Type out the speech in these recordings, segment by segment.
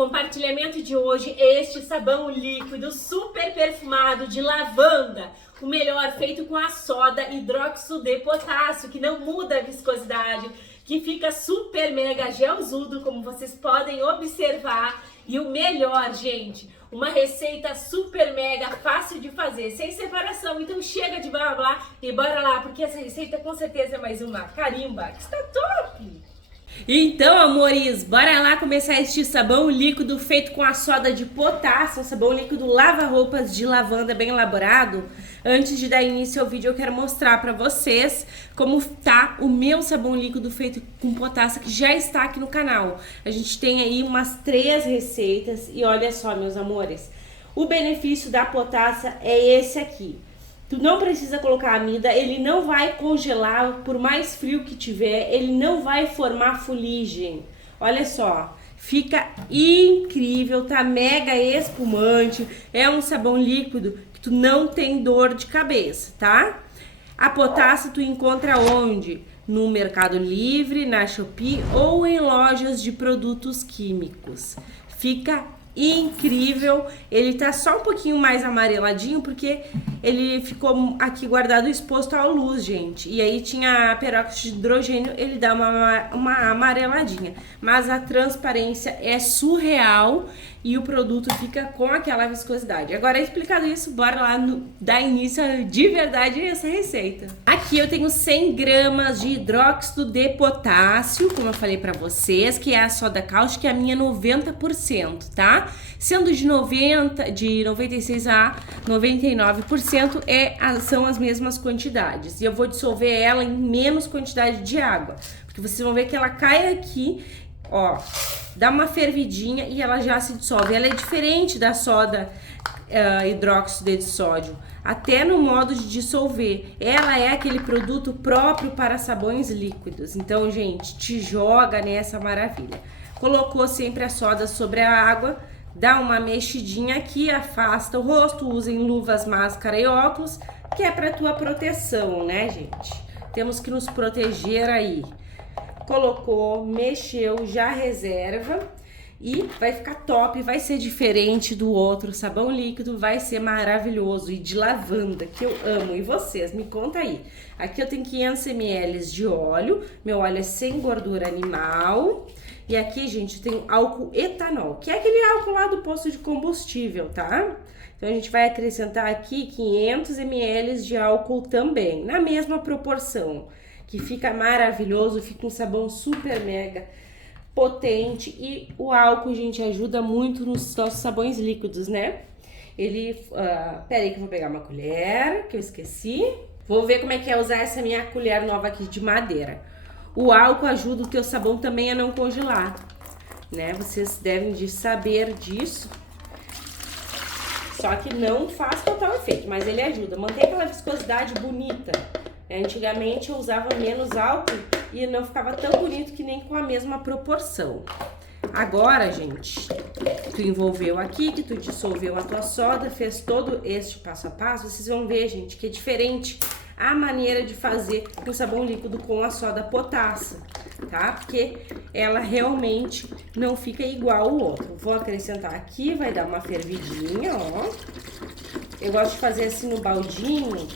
compartilhamento de hoje é este sabão líquido super perfumado de lavanda. O melhor feito com a soda hidróxido de potássio, que não muda a viscosidade, que fica super mega gelzudo, como vocês podem observar. E o melhor, gente, uma receita super mega fácil de fazer, sem separação. Então chega de blá blá e bora lá, porque essa receita com certeza é mais uma carimba que está top! Então, amores, bora lá começar este sabão líquido feito com a soda de potássio, um sabão líquido lava-roupas de lavanda bem elaborado. Antes de dar início ao vídeo, eu quero mostrar pra vocês como tá o meu sabão líquido feito com potássio, que já está aqui no canal. A gente tem aí umas 3 receitas e olha só, meus amores, o benefício da potássio é esse aqui. Tu não precisa colocar amida, ele não vai congelar, por mais frio que tiver, ele não vai formar fuligem. Olha só, fica incrível, tá mega espumante, é um sabão líquido que tu não tem dor de cabeça, tá? A potássio tu encontra onde? No Mercado Livre, na Shopee ou em lojas de produtos químicos. Fica incrível, ele tá só um pouquinho mais amareladinho porque ele ficou aqui guardado exposto à luz, gente, e aí tinha peróxido de hidrogênio, ele dá uma amareladinha, mas a transparência é surreal e o produto fica com aquela viscosidade. Agora, explicado isso, bora lá dar início de verdade a essa receita. Aqui eu tenho 100 gramas de hidróxido de potássio, como eu falei pra vocês, que é a soda cáustica, que é a minha 90%, tá? Sendo de 96 a 99% são as mesmas quantidades. E eu vou dissolver ela em menos quantidade de água, porque vocês vão ver que ela cai aqui, ó, dá uma fervidinha e ela já se dissolve. Ela é diferente da soda hidróxido de sódio, até no modo de dissolver. Ela é aquele produto próprio para sabões líquidos. Então, gente, te joga nessa maravilha. Colocou sempre a soda sobre a água, dá uma mexidinha aqui, afasta o rosto, usem luvas, máscara e óculos, que é para tua proteção, né, gente? Temos que nos proteger aí. Colocou, mexeu, já reserva e vai ficar top, vai ser diferente do outro sabão líquido, vai ser maravilhoso, e de lavanda, que eu amo. E vocês, me conta aí. Aqui eu tenho 500 ml de óleo, meu óleo é sem gordura animal. E aqui, gente, tem álcool etanol, que é aquele álcool lá do posto de combustível, tá? Então, a gente vai acrescentar aqui 500 ml de álcool também, na mesma proporção, que fica maravilhoso, fica um sabão super mega potente. E o álcool, gente, ajuda muito nos nossos sabões líquidos, né? Ele, pera aí que eu vou pegar uma colher, que eu esqueci. Vou ver como é que é usar essa minha colher nova aqui de madeira. O álcool ajuda o teu sabão também a não congelar, né? Vocês devem de saber disso. Só que não faz total efeito, mas ele ajuda. Mantém aquela viscosidade bonita. Antigamente eu usava menos álcool e não ficava tão bonito que nem com a mesma proporção. Agora, gente, tu envolveu aqui, que tu dissolveu a tua soda, fez todo este passo a passo, vocês vão ver, gente, que é diferente a maneira de fazer o sabão líquido com a soda potássio, tá? Porque ela realmente não fica igual ao outro. Vou acrescentar aqui, vai dar uma fervidinha, ó. Eu gosto de fazer assim no baldinho,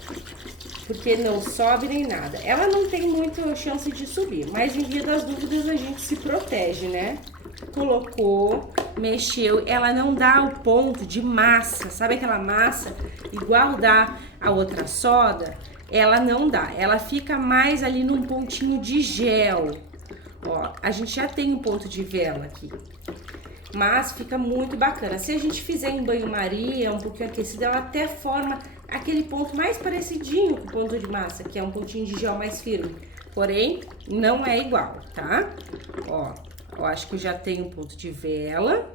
porque não sobe nem nada. Ela não tem muita chance de subir, mas em via das dúvidas a gente se protege, né? Colocou, mexeu, ela não dá o ponto de massa, sabe aquela massa igual dá a outra soda? Ela não dá, ela fica mais ali num pontinho de gel. Ó, a gente já tem um ponto de vela aqui, mas fica muito bacana. Se a gente fizer em banho-maria, um pouquinho aquecido, ela até forma aquele ponto mais parecidinho com o ponto de massa, que é um pontinho de gel mais firme. Porém, não é igual, tá? Ó, eu acho que eu já tenho um ponto de vela.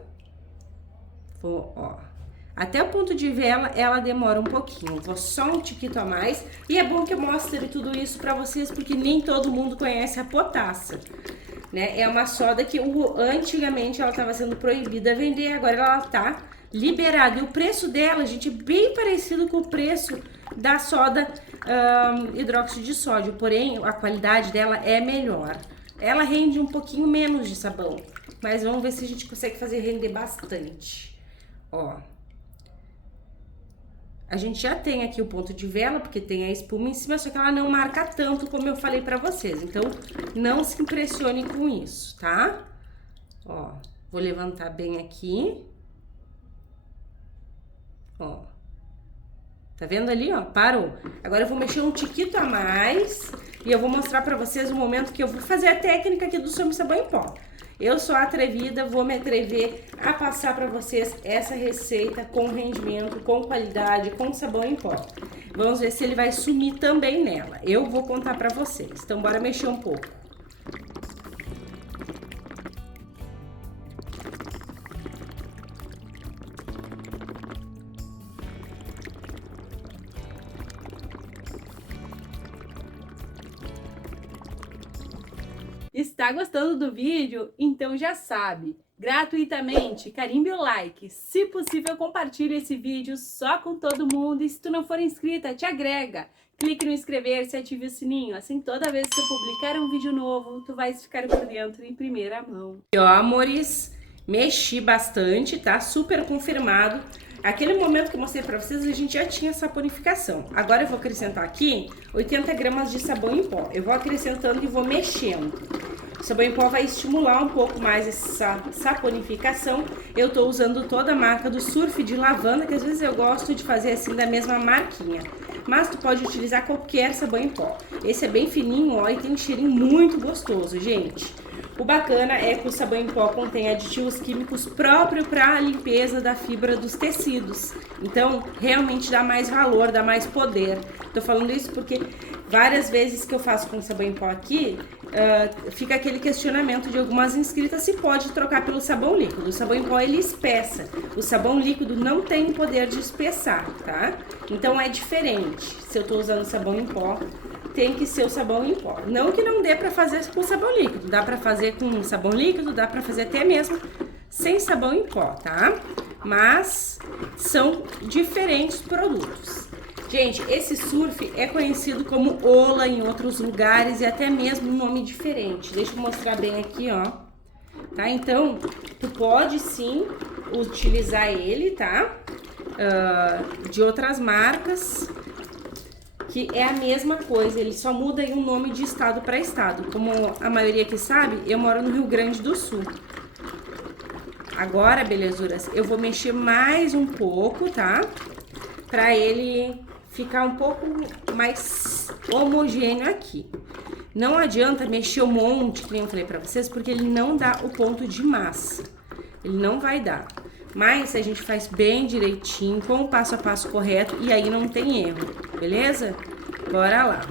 Vou, ó. Até o ponto de vela, ela demora um pouquinho. Vou só um tiquito a mais. E é bom que eu mostre tudo isso pra vocês, porque nem todo mundo conhece a potássio, né? É uma soda que antigamente ela estava sendo proibida vender, agora ela tá liberada. E o preço dela, gente, é bem parecido com o preço da soda hidróxido de sódio. Porém, a qualidade dela é melhor. Ela rende um pouquinho menos de sabão. mas vamos ver se a gente consegue fazer render bastante. Ó, a gente já tem aqui o ponto de vela, porque tem a espuma em cima, só que ela não marca tanto como eu falei pra vocês. Então, não se impressione com isso, tá? Ó, vou levantar bem aqui. Ó, tá vendo ali, ó? Parou. Agora eu vou mexer um tiquito a mais e eu vou mostrar pra vocês o momento que eu vou fazer a técnica aqui do sabão em pó. Eu sou atrevida, vou me atrever a passar pra vocês essa receita com rendimento, com qualidade, com sabão em pó. Vamos ver se ele vai sumir também nela. Eu vou contar pra vocês. Então, bora mexer um pouco. Está gostando do vídeo? Então já sabe, gratuitamente, carimbe o like, se possível compartilhe esse vídeo só com todo mundo e se tu não for inscrita, te agrega, clique no inscrever-se e ative o sininho, assim toda vez que eu publicar um vídeo novo, tu vais ficar por dentro em primeira mão. E ó, amores, mexi bastante, tá? Super confirmado. Aquele momento que eu mostrei pra vocês, a gente já tinha saponificação. Agora eu vou acrescentar aqui 80 gramas de sabão em pó. Eu vou acrescentando e vou mexendo. O sabão em pó vai estimular um pouco mais essa saponificação. Eu tô usando toda a marca do Surf de lavanda, que às vezes eu gosto de fazer assim da mesma marquinha. Mas tu pode utilizar qualquer sabão em pó. Esse é bem fininho, ó, e tem um cheirinho muito gostoso, gente. O bacana é que o sabão em pó contém aditivos químicos próprios para a limpeza da fibra dos tecidos. Então, realmente dá mais valor, dá mais poder. Tô falando isso porque várias vezes que eu faço com sabão em pó aqui, fica aquele questionamento de algumas inscritas se pode trocar pelo sabão líquido. O sabão em pó, ele espessa. O sabão líquido não tem o poder de espessar, tá? Então, é diferente. Se eu tô usando sabão em pó, tem que ser o sabão em pó. Não que não dê pra fazer com sabão líquido. Dá pra fazer com sabão líquido, dá pra fazer até mesmo sem sabão em pó, tá? Mas são diferentes produtos. Gente, esse Surf é conhecido como Ola em outros lugares e até mesmo um nome diferente. Deixa eu mostrar bem aqui, ó. Tá? Então, tu pode sim utilizar ele, tá? De outras marcas, que é a mesma coisa, ele só muda aí o nome de estado para estado. Como a maioria aqui sabe, eu moro no Rio Grande do Sul. Agora, belezuras, eu vou mexer mais um pouco, tá? Pra ele ficar um pouco mais homogêneo aqui. Não adianta mexer um monte, que nem eu falei pra vocês, porque ele não dá o ponto de massa. Ele não vai dar. Mas a gente faz bem direitinho, com o passo a passo correto, e aí não tem erro, beleza? Bora lá!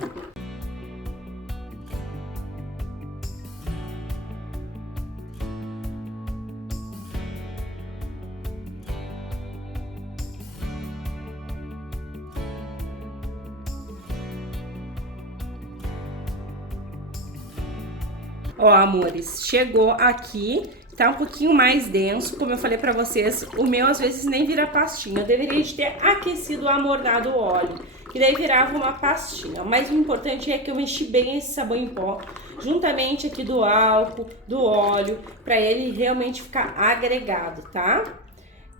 Ó, amores, chegou aqui, tá um pouquinho mais denso, como eu falei pra vocês, o meu às vezes nem vira pastinha. Eu deveria de ter aquecido, amornado o óleo, que daí virava uma pastinha. Mas o importante é que eu mexi bem esse sabão em pó, juntamente aqui do álcool, do óleo, pra ele realmente ficar agregado, tá?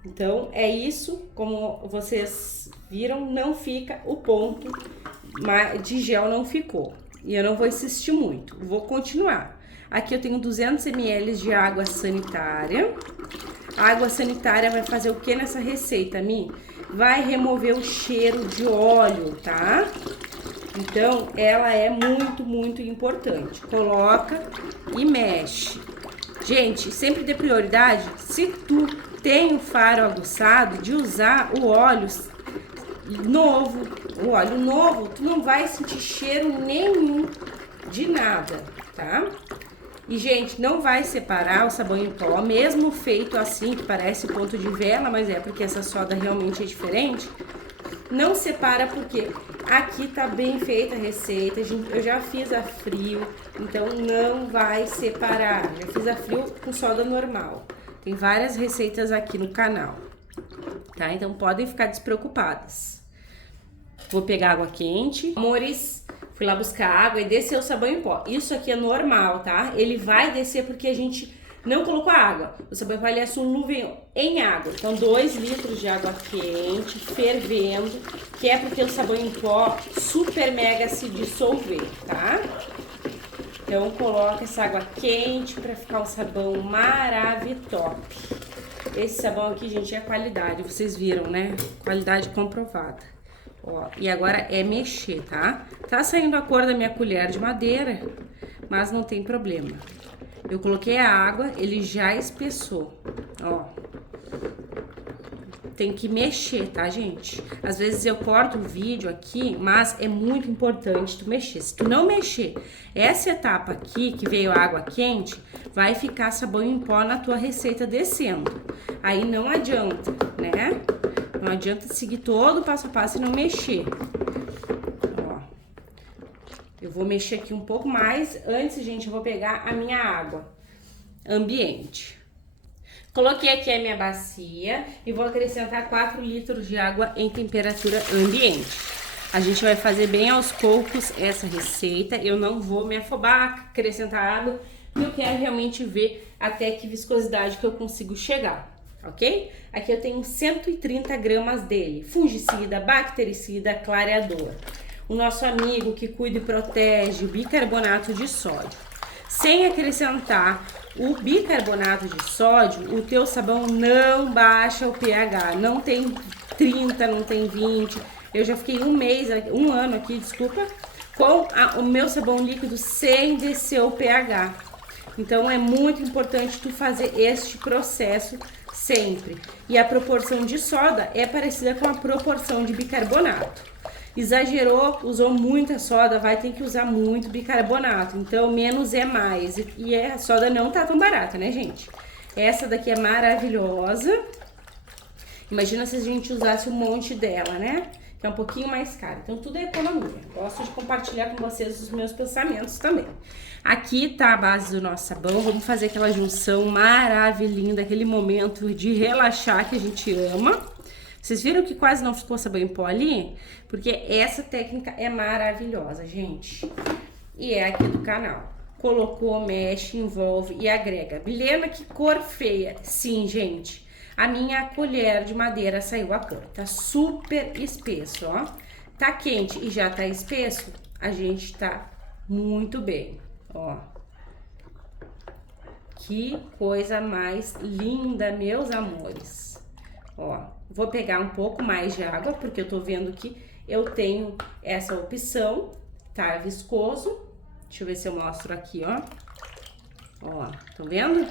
Então, é isso, como vocês viram, não fica o ponto de gel, não ficou. E eu não vou insistir muito, vou continuar. Aqui eu tenho 200 ml de água sanitária. A água sanitária vai fazer o que nessa receita, Mi? Vai remover o cheiro de óleo, tá? Então, ela é muito, muito importante. Coloca e mexe. Gente, sempre dê prioridade, se tu tem o faro aguçado, de usar o óleo novo. O óleo novo, tu não vai sentir cheiro nenhum de nada, tá? E, gente, não vai separar o sabão em pó, mesmo feito assim, que parece ponto de vela, mas é porque essa soda realmente é diferente. Não separa porque aqui tá bem feita a receita, eu já fiz a frio, então não vai separar. Já fiz a frio com soda normal. Tem várias receitas aqui no canal, tá? Então podem ficar despreocupadas. Vou pegar água quente. Amores, fui lá buscar água e descer o sabão em pó. Isso aqui é normal, tá? Ele vai descer porque a gente Não colocou água. O sabão em pó ele é solúvel em água. Então 2 litros de água quente, fervendo, que é porque o sabão em pó super mega se dissolver, tá? Então coloca essa água quente para ficar um sabão maravilhoso. Esse sabão aqui, gente, é qualidade, vocês viram, né? Qualidade comprovada. Ó, e agora é mexer, tá? Tá saindo a cor da minha colher de madeira, mas não tem problema. Eu coloquei a água, ele já espessou, ó. Tem que mexer, tá, gente? Às vezes eu corto o vídeo aqui, mas é muito importante tu mexer. Se tu não mexer essa etapa aqui, que veio a água quente, vai ficar sabão em pó na tua receita descendo. Aí não adianta, né? Não adianta seguir todo o passo a passo e não mexer. Ó. Eu vou mexer aqui um pouco mais. Antes, gente, eu vou pegar a minha água ambiente. Coloquei aqui a minha bacia e vou acrescentar 4 litros de água em temperatura ambiente. A gente vai fazer bem aos poucos essa receita. Eu não vou me afobar, acrescentar água. Eu quero realmente ver até que viscosidade que eu consigo chegar, ok? Aqui eu tenho 130 gramas dele. Fungicida, bactericida, clareador. O nosso amigo que cuida e protege, o bicarbonato de sódio. Sem acrescentar o bicarbonato de sódio, o teu sabão não baixa o pH, não tem 30, não tem 20. Eu já fiquei um ano aqui, desculpa, com o meu sabão líquido sem descer o pH. Então é muito importante tu fazer este processo sempre. E a proporção de soda é parecida com a proporção de bicarbonato. Exagerou, usou muita soda, vai ter que usar muito bicarbonato. Então, menos é mais. E a soda não tá tão barata, né, gente? Essa daqui é maravilhosa. Imagina se a gente usasse um monte dela, né? Que é um pouquinho mais caro. Então, tudo é economia. Gosto de compartilhar com vocês os meus pensamentos também. Aqui tá a base do nosso sabão. Vamos fazer aquela junção maravilhosa, aquele momento de relaxar que a gente ama. Vocês viram que quase não ficou sabão em pó ali? Porque essa técnica é maravilhosa, gente. E é aqui do canal. Colocou, mexe, envolve e agrega. Milena, que cor feia. Sim, gente. A minha colher de madeira saiu a cor. Tá super espesso, ó. Tá quente e já tá espesso. A gente tá muito bem, ó. Que coisa mais linda, meus amores. Ó, vou pegar um pouco mais de água, porque eu tô vendo que eu tenho essa opção, tá viscoso. Deixa eu ver se eu mostro aqui, ó. Ó, estão vendo?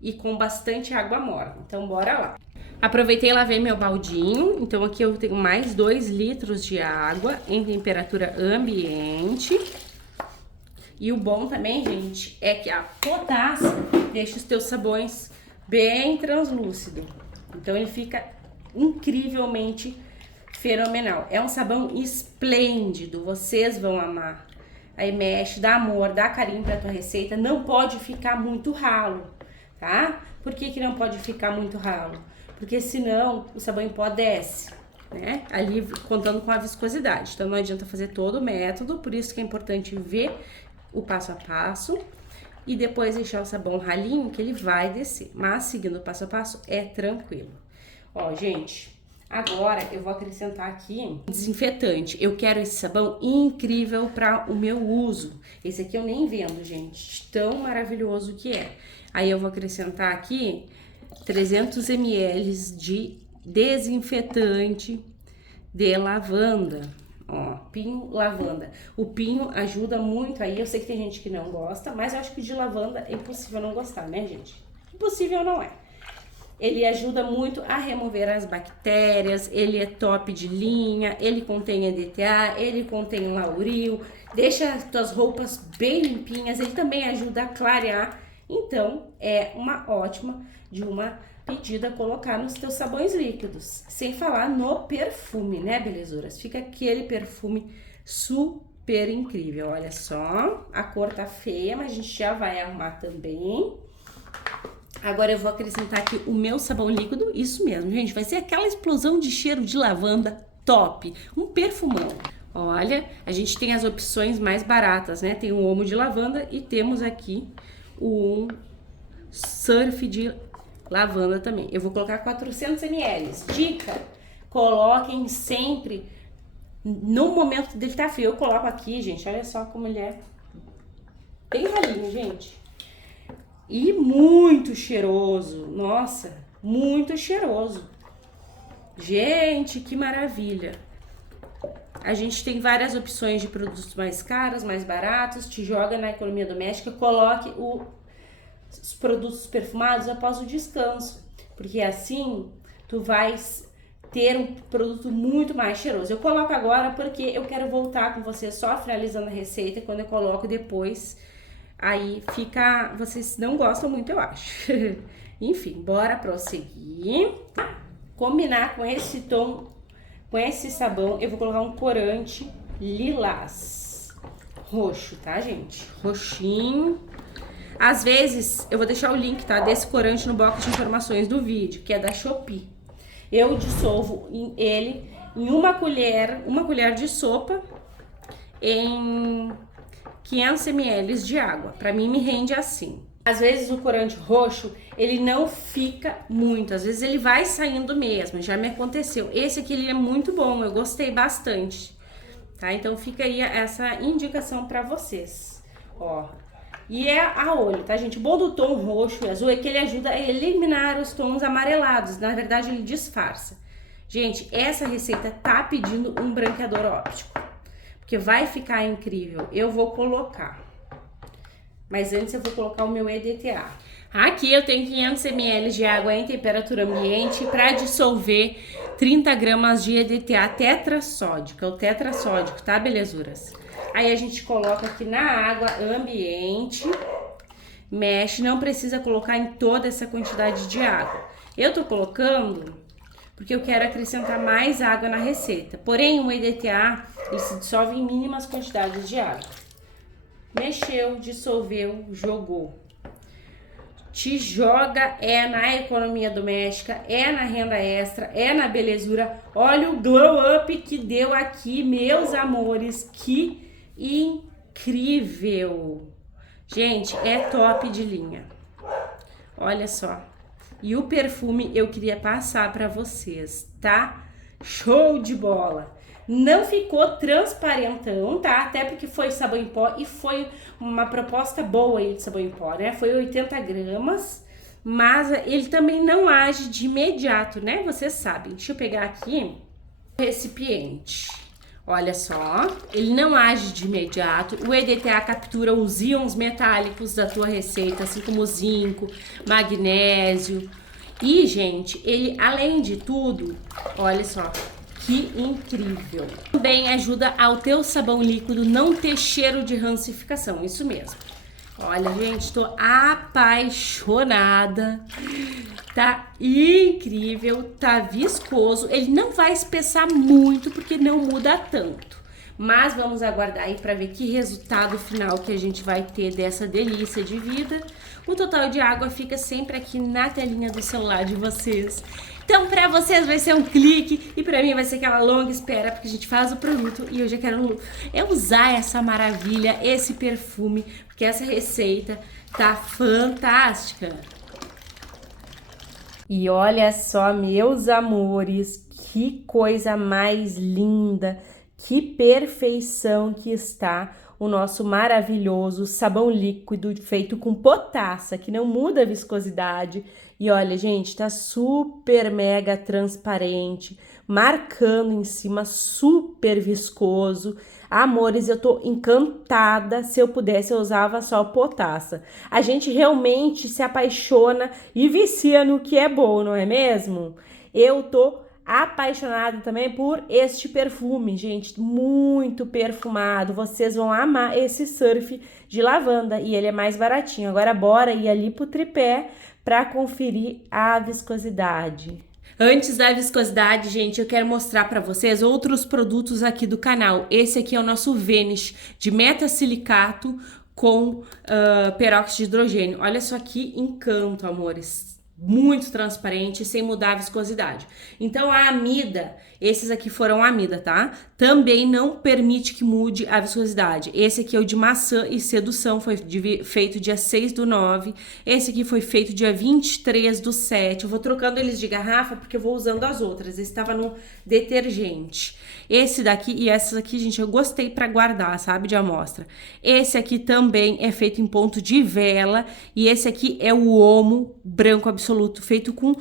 E com bastante água morna. Então, bora lá. Aproveitei e lavei meu baldinho. Então, aqui eu tenho mais 2 litros de água em temperatura ambiente. E o bom também, gente, é que a potássio deixa os teus sabões bem translúcido. Então, ele fica incrivelmente fenomenal. É um sabão esplêndido, vocês vão amar. Aí mexe, dá amor, dá carinho pra tua receita. Não pode ficar muito ralo, tá? Por que não pode ficar muito ralo? Porque senão o sabão em pó desce, né? Ali contando com a viscosidade. Então não adianta fazer todo o método, por isso que é importante ver o passo a passo. E depois deixar o sabão ralinho, que ele vai descer. Mas seguindo o passo a passo é tranquilo. Ó, gente, agora eu vou acrescentar aqui desinfetante. Eu quero esse sabão incrível para o meu uso. Esse aqui eu nem vendo, gente, tão maravilhoso que é. Aí eu vou acrescentar aqui 300 ml de desinfetante de lavanda. Ó, pinho, lavanda. O pinho ajuda muito aí, eu sei que tem gente que não gosta, mas eu acho que de lavanda é impossível não gostar, né, gente? Impossível não é. Ele ajuda muito a remover as bactérias, ele é top de linha, ele contém EDTA, ele contém lauril, deixa as tuas roupas bem limpinhas, ele também ajuda a clarear. Então, é uma ótima de uma pedida colocar nos teus sabões líquidos. Sem falar no perfume, né, belezuras? Fica aquele perfume super incrível. Olha só, a cor tá feia, mas a gente já vai arrumar também. Agora eu vou acrescentar aqui o meu sabão líquido, isso mesmo, gente, vai ser aquela explosão de cheiro de lavanda top, um perfumão. Olha, a gente tem as opções mais baratas, né? Tem o Omo de lavanda e temos aqui o Surf de lavanda também. Eu vou colocar 400 ml. Dica, coloquem sempre no momento dele tá frio. Eu coloco aqui, gente, olha só como ele é bem ralinho, gente. E muito cheiroso, nossa, muito cheiroso. Gente, que maravilha. A gente tem várias opções de produtos mais caros, mais baratos. Te joga na economia doméstica, coloque os produtos perfumados após o descanso, porque assim tu vais ter um produto muito mais cheiroso. Eu coloco agora porque eu quero voltar com vocês só finalizando a receita. Quando eu coloco depois, aí fica... Vocês não gostam muito, eu acho. Enfim, bora prosseguir. Combinar com esse tom, com esse sabão, eu vou colocar um corante lilás. Roxo, tá, gente? Roxinho. Às vezes, eu vou deixar o link, tá, desse corante no box de informações do vídeo, que é da Shopee. Eu dissolvo ele em uma colher de sopa em 500 ml de água. Pra mim, me rende assim. Às vezes, o corante roxo, ele não fica muito. Às vezes, ele vai saindo mesmo. Já me aconteceu. Esse aqui, ele é muito bom. Eu gostei bastante. Tá? Então, fica aí essa indicação pra vocês. Ó. E é a olho, tá, gente? O bom do tom roxo e azul é que ele ajuda a eliminar os tons amarelados. Na verdade, ele disfarça. Gente, essa receita tá pedindo um branqueador óptico, porque vai ficar incrível. Eu vou colocar. Mas antes eu vou colocar o meu EDTA. Aqui eu tenho 500 ml de água em temperatura ambiente para dissolver 30 gramas de EDTA tetrassódico. É o tetrassódico, tá, belezuras? Aí a gente coloca aqui na água ambiente, mexe, não precisa colocar em toda essa quantidade de água. Eu tô colocando porque eu quero acrescentar mais água na receita. Porém, o EDTA, ele se dissolve em mínimas quantidades de água. Mexeu, dissolveu, jogou. Te joga na economia doméstica, na renda extra, na belezura. Olha o glow up que deu aqui, meus amores, que incrível! Gente, é top de linha. Olha só. E o perfume eu queria passar pra vocês, tá? Show de bola! Não ficou transparentão, tá? Até porque foi sabão em pó e foi uma proposta boa aí de sabão em pó, né? Foi 80 gramas, mas ele também não age de imediato, né? Vocês sabem. Deixa eu pegar aqui o recipiente. Olha só, ele não age de imediato. O EDTA captura os íons metálicos da tua receita, assim como o zinco, magnésio. E, gente, ele, além de tudo, olha só, que incrível. Também ajuda ao teu sabão líquido não ter cheiro de rancificação, isso mesmo. Olha, gente, tô apaixonada. Tá incrível, tá viscoso. Ele não vai espessar muito porque não muda tanto. Mas vamos aguardar aí pra ver que resultado final que a gente vai ter dessa delícia de vida. O total de água fica sempre aqui na telinha do celular de vocês. Então, pra vocês vai ser um clique e pra mim vai ser aquela longa espera, porque a gente faz o produto e eu já quero usar essa maravilha, esse perfume, porque essa receita tá fantástica. E olha só, meus amores, que coisa mais linda, que perfeição que está o nosso maravilhoso sabão líquido feito com potassa, que não muda a viscosidade. E olha, gente, tá super mega transparente, marcando em cima, super viscoso. Amores, eu tô encantada. Se eu pudesse, eu usava só potassa. A gente realmente se apaixona e vicia no que é bom, não é mesmo? Eu tô apaixonada também por este perfume, gente, muito perfumado. Vocês vão amar esse surf de lavanda e ele é mais baratinho. Agora bora ir ali pro tripé para conferir a viscosidade. Antes da viscosidade, gente, eu quero mostrar para vocês outros produtos aqui do canal. Esse aqui é o nosso Vanish de metasilicato com peróxido de hidrogênio. Olha só que encanto, amores. Muito transparente, sem mudar a viscosidade. Então, a amida, Esses aqui foram Amida, tá? Também não permite que mude a viscosidade. Esse aqui é o de maçã e sedução, foi feito dia 6/9. Esse aqui foi feito dia 23/7. Eu vou trocando eles de garrafa porque eu vou usando as outras. Esse estava no detergente. Esse daqui e essas aqui, gente, eu gostei pra guardar, sabe, de amostra. Esse aqui também é feito em ponto de vela e esse aqui é o Omo branco absoluto, feito com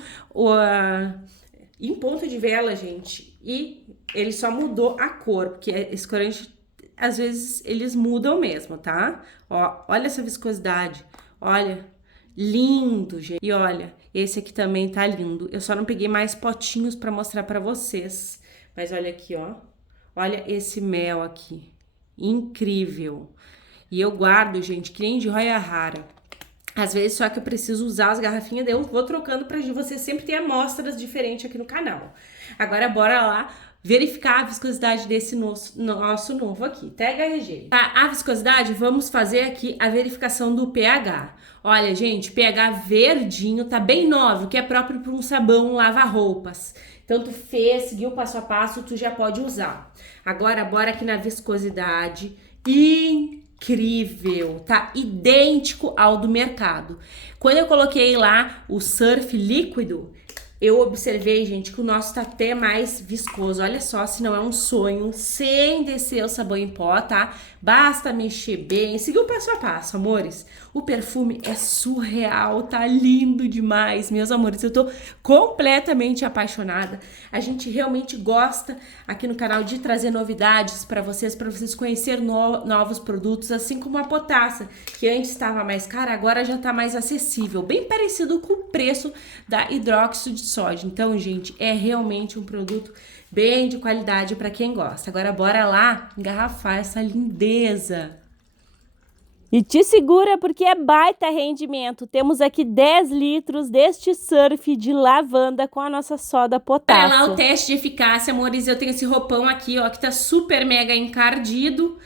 em ponto de vela, gente. E ele só mudou a cor, porque esse corante, às vezes, eles mudam mesmo, tá? Ó, olha essa viscosidade, olha, lindo, gente. E olha, esse aqui também tá lindo. Eu só não peguei mais potinhos pra mostrar pra vocês. Mas olha aqui, ó. Olha esse mel aqui. Incrível. E eu guardo, gente, que nem de joia rara. Às vezes só que eu preciso usar as garrafinhas, daí eu vou trocando pra você sempre ter amostras diferentes aqui no canal. Agora bora lá verificar a viscosidade desse nosso novo aqui, THG. Tá, a viscosidade, vamos fazer aqui a verificação do pH. Olha, gente, pH verdinho, tá bem 9, que é próprio para um sabão lava-roupas. Então, tu fez, seguiu o passo a passo, tu já pode usar. Agora, bora aqui na viscosidade. Incrível, tá idêntico ao do mercado. Quando eu coloquei lá o Surf líquido, eu observei, gente, que o nosso tá até mais viscoso. Olha só, se não é um sonho, sem descer o sabão em pó, tá? Basta mexer bem, seguir o passo a passo, amores. O perfume é surreal, tá lindo demais, meus amores. Eu tô completamente apaixonada. A gente realmente gosta aqui no canal de trazer novidades para vocês conhecerem novos produtos, assim como a Potassa, que antes estava mais cara, agora já tá mais acessível, bem parecido com o preço da hidróxido de sódio. Então, gente, é realmente um produto bem de qualidade para quem gosta. Agora, bora lá engarrafar essa lindeza. E te segura porque é baita rendimento. Temos aqui 10 litros deste Surf de lavanda com a nossa soda potássio. Olha lá o teste de eficácia, amores. Eu tenho esse roupão aqui, ó, que tá super mega encardido.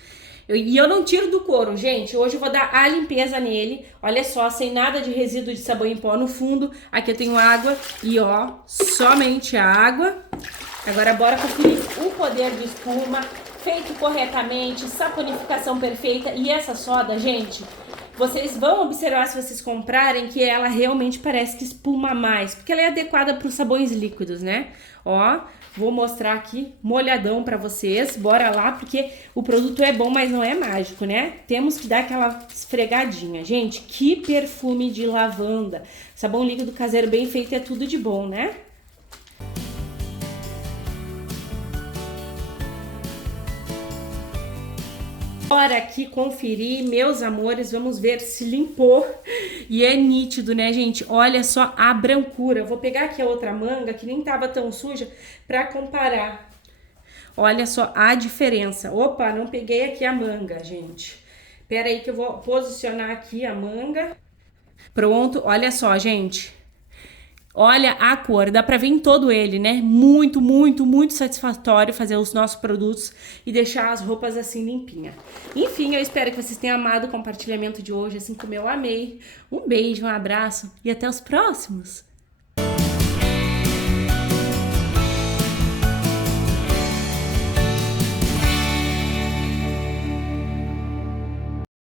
E eu não tiro do couro, gente. Hoje eu vou dar a limpeza nele. Olha só, sem nada de resíduo de sabão em pó no fundo. Aqui eu tenho água e, ó, somente água. Agora bora conferir o poder de espuma, feito corretamente, saponificação perfeita. E essa soda, gente, vocês vão observar se vocês comprarem que ela realmente parece que espuma mais, porque ela é adequada para os sabões líquidos, né? Ó, vou mostrar aqui molhadão para vocês. Bora lá, porque o produto é bom, mas não é mágico, né? Temos que dar aquela esfregadinha. Gente, que perfume de lavanda. Sabão líquido caseiro bem feito é tudo de bom, né? Bora aqui conferir, meus amores, vamos ver se limpou. E é nítido, né, gente? Olha só a brancura. Eu vou pegar aqui a outra manga, que nem tava tão suja, pra comparar. Olha só a diferença. Opa, não peguei aqui a manga, gente. Pera aí que eu vou posicionar aqui a manga. Pronto, olha só, gente. Olha a cor, dá pra ver em todo ele, né? Muito, muito, muito satisfatório fazer os nossos produtos e deixar as roupas assim limpinha. Enfim, eu espero que vocês tenham amado o compartilhamento de hoje, assim como eu amei. Um beijo, um abraço e até os próximos!